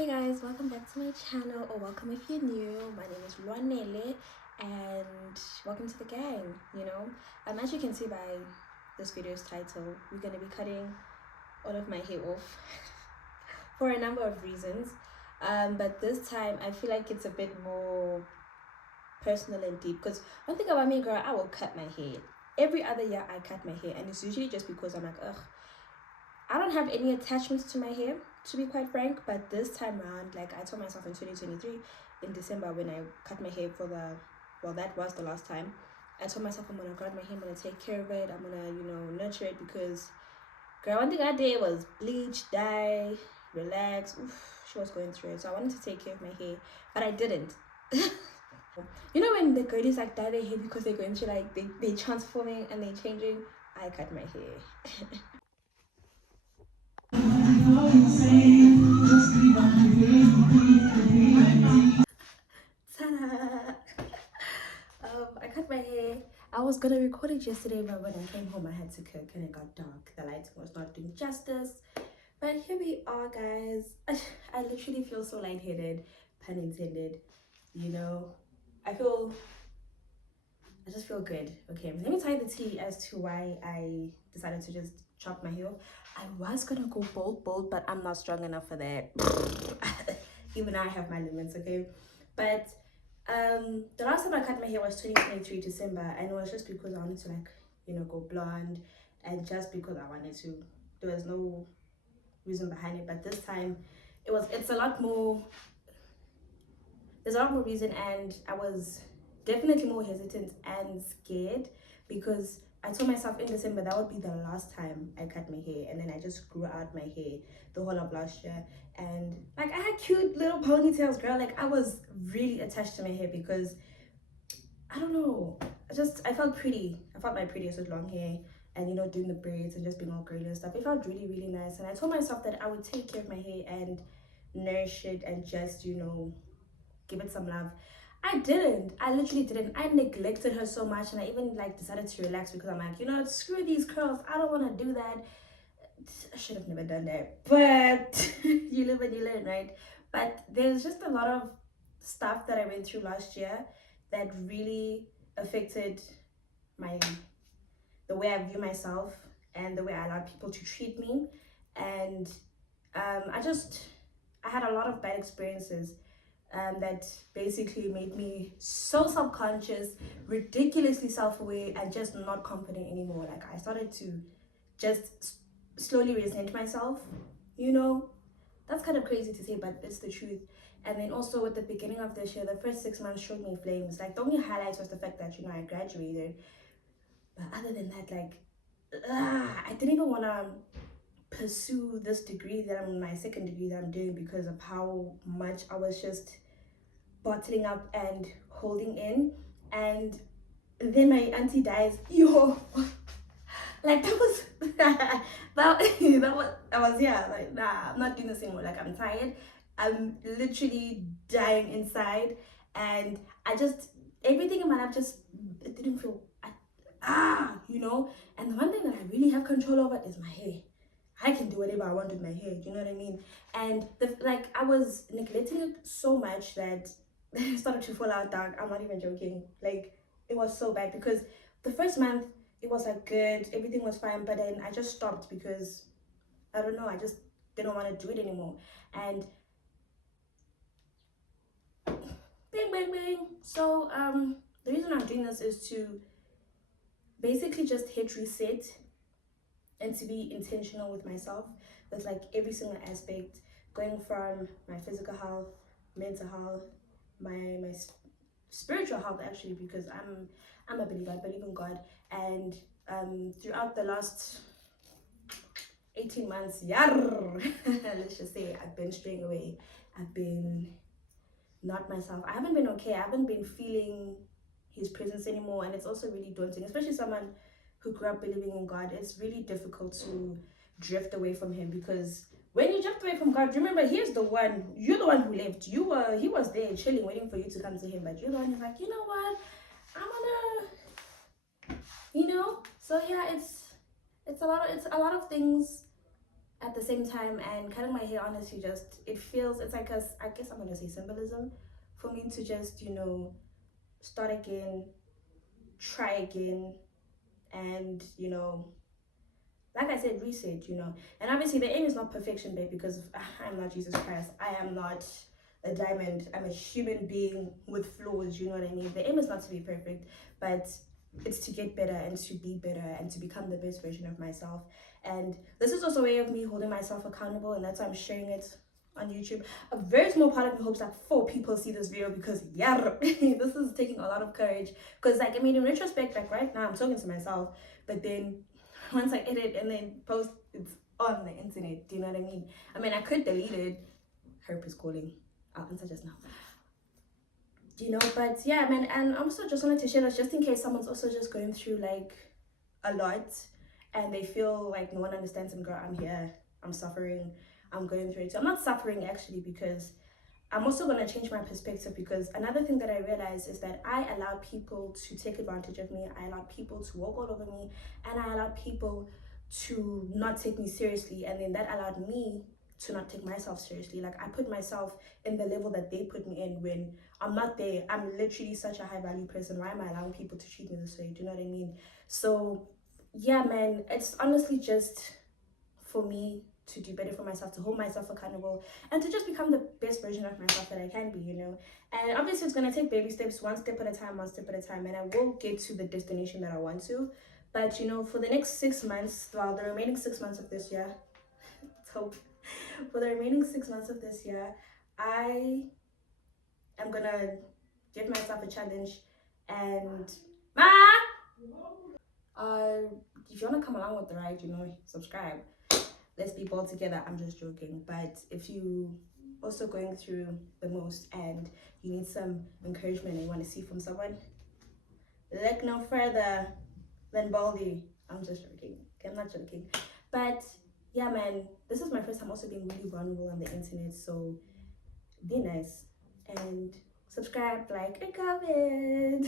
Hey guys, welcome back to my channel, or welcome if you're new. My name is Ronele and welcome to the gang. As you can see by this video's title, we're going to be cutting all of my hair off for a number of reasons, but this time I feel like it's a bit more personal and deep, because one thing about me, girl, I will cut my hair every other year. I cut my hair, and it's usually just because I'm like, ugh, I don't have any attachments to my hair, to be quite frank. But this time around, like I told myself in 2023 in December, when I cut my hair for that was the last time, I told myself I'm gonna guard my hair, I'm gonna take care of it, I'm gonna nurture it, because girl, one thing I did was bleach, dye, relax. Oof, she was going through it, so I wanted to take care of my hair, but I didn't. When the girlies like dye their hair because they're going through, like they transforming and they changing, I cut my hair. Ta-da! I cut my hair. I was gonna record it yesterday, but when I came home I had to cook and it got dark. The lighting was not doing justice. But here we are, guys. I literally feel so lightheaded, pun intended. I just feel good. Okay, let me tell you the tea as to why I decided to just chop my hair off. I was gonna go bold, but I'm not strong enough for that. Even I have my limits, okay? But the last time I cut my hair was 2023 December, and it was just because I wanted to go blonde, and just because I wanted to. There was no reason behind it. But this time it's a lot more. There's a lot more reason, and I was definitely more hesitant and scared, because I told myself in December that would be the last time I cut my hair, and then I just grew out my hair the whole of last year. And like I had cute little ponytails, girl. Like I was really attached to my hair because I don't know. I felt pretty. I felt my prettiest with long hair, and doing the braids and just being all girly and stuff. It felt really, really nice. And I told myself that I would take care of my hair and nourish it and just, give it some love. I didn't. I literally didn't. I neglected her so much, and I even decided to relax because I'm like, screw these curls. I don't want to do that. I should have never done that. But you live and you learn, right? But there's just a lot of stuff that I went through last year that really affected my the way I view myself and the way I allow people to treat me. And I had a lot of bad experiences that basically made me so self-conscious, ridiculously self-aware, and just not confident anymore. Like I started to just slowly resent myself. You know, that's kind of crazy to say, but it's the truth. And then also at the beginning of this year, the first 6 months showed me flames. Like the only highlight was the fact that I graduated. But other than that, I didn't even want to pursue this degree that I'm my second degree that I'm doing, because of how much I was just bottling up and holding in. And then my auntie dies. Yo, like that was that was I was, yeah, like, nah, I'm not doing this anymore. Like I'm tired. I'm literally dying inside, and I just everything in my life just it didn't feel and the one thing that I really have control over is my hair. I can do whatever I want with my hair, you know what I mean? And I was neglecting it so much that it started to fall out dark. I'm not even joking. Like it was so bad, because the first month it was like good, everything was fine, but then I just stopped because I don't know, I just didn't want to do it anymore. And bang bang bang. So the reason I'm doing this is to basically just hit reset and to be intentional with myself, with like every single aspect, going from my physical health, mental health, my spiritual health, actually, because I'm a believer. I believe in God. And throughout the last 18 months, let's just say, I've been straying away. I've been not myself. I haven't been okay. I haven't been feeling his presence anymore, and it's also really daunting, especially someone who grew up believing in God. It's really difficult to drift away from him, because when you drift away from God, remember, you're the one who left. He was there chilling, waiting for you to come to him, but you're the one who's like, you know what, I'm gonna, so yeah, it's a lot of things at the same time. And cutting my hair, honestly, just it feels, it's like a, I guess I'm gonna say symbolism for me to just, you know, start again, try again, and you know, like I said, research, you know. And obviously, the aim is not perfection, babe, because I'm not Jesus Christ. I am not a diamond. I'm a human being with flaws, you know what I mean? The aim is not to be perfect, but it's to get better and to be better and to become the best version of myself. And this is also a way of me holding myself accountable, and that's why I'm sharing it on YouTube. A very small part of me hopes that 4 people see this video because, yeah, this is taking a lot of courage. Because, like, I mean, in retrospect, like, right now, I'm talking to myself, but then once I edit and then post, it's on the internet. Do you know what I mean? I mean, I could delete it. Herp is calling. I'll answer just now. You know, but yeah, man. And I also just wanted to share this just in case someone's also just going through like a lot and they feel like no one understands them. Girl, I'm here. I'm suffering. I'm going through it. So I'm not suffering actually, because I'm also going to change my perspective, because another thing that I realized is that I allowed people to take advantage of me. I allowed people to walk all over me, and I allowed people to not take me seriously, and then that allowed me to not take myself seriously. Like, I put myself in the level that they put me in when I'm not there. I'm literally such a high value person. Why am I allowing people to treat me this way? Do you know what I mean? So yeah, man, it's honestly just for me to do better for myself, to hold myself accountable, and to just become the best version of myself that I can be, you know. And obviously, it's gonna take baby steps, one step at a time, one step at a time, and I will get to the destination that I want to. But you know, for the next 6 months, well, the remaining 6 months of this year, let's hope, for the remaining 6 months of this year, I am gonna give myself a challenge and ma. Uh, if you wanna come along with the ride, you know, subscribe. Let's be bold together. I'm just joking. But if you also going through the most and you need some encouragement and you want to see from someone, look no further than Baldy. I'm just joking. Okay, I'm not joking. But yeah, man, this is my first time also being really vulnerable on the internet. So be nice and subscribe, like, and comment.